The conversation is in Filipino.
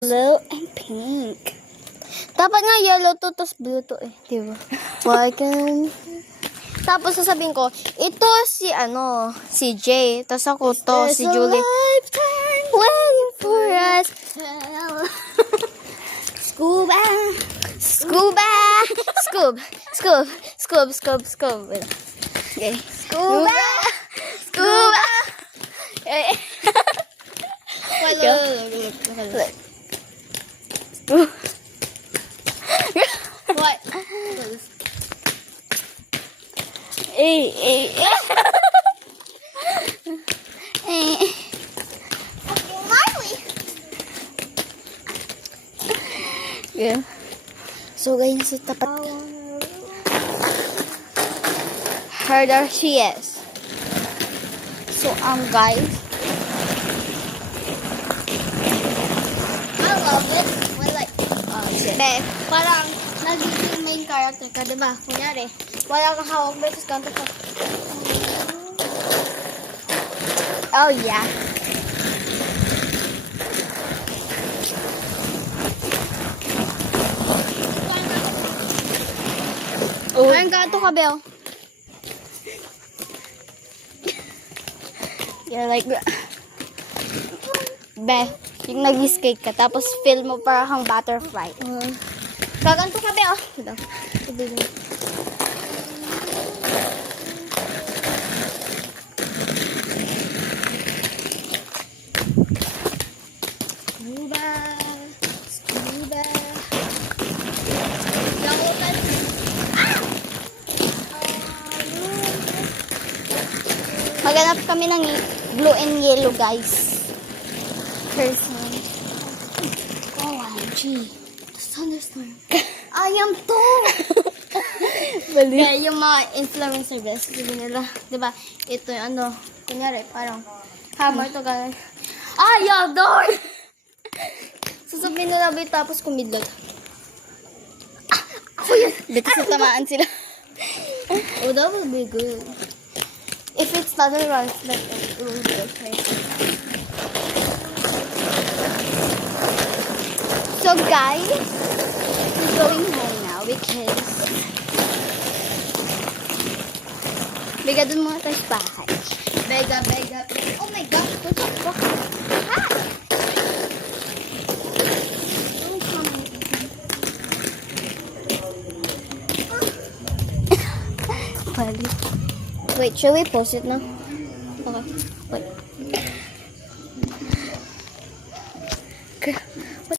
Yellow and pink. Dapat nga yellow to, tapos blue to eh. Diba? Why can... Tapos sasabihin ko, ito si Jay. Tapos ako to, si Julie. Waiting for us. Scuba. Scuba. Scoob. Scoob. Scoob. Scoob. Scoob. Okay. Scuba. Scuba. Okay. Look. What? Yeah. So guys, si tapat. Harder she is. So guys, I love it. When like parang nagiging main character ka, diba? Kunyari, wala kang hawak versus counter ka. Oh yeah. Oh. Parang gato ka, Bel. You're like, yung nag-skate ka, tapos feel mo para kang butterfly. Gaganto ka, Bel. Ito. Scuba. Scuba. Yakutan. Maghanap kami ng blue and yellow, guys. Person. OMG. Thunderstorm. I am to. Kaya yung mga influencer, guys, sabi nila, diba, ito yung kunyari, parang hammer to, guys. Ayaw, door! Sasabihin nila, tapos kumidlot. Ako yun. Dito sa tamaan sila. Oh, that would be good. If it's thunder runs like that, it will be okay. So guys, we're going home now because Bega dun muna tayo sa bahay. Bega. Oh my God, what the fuck? Wait, should we post it now?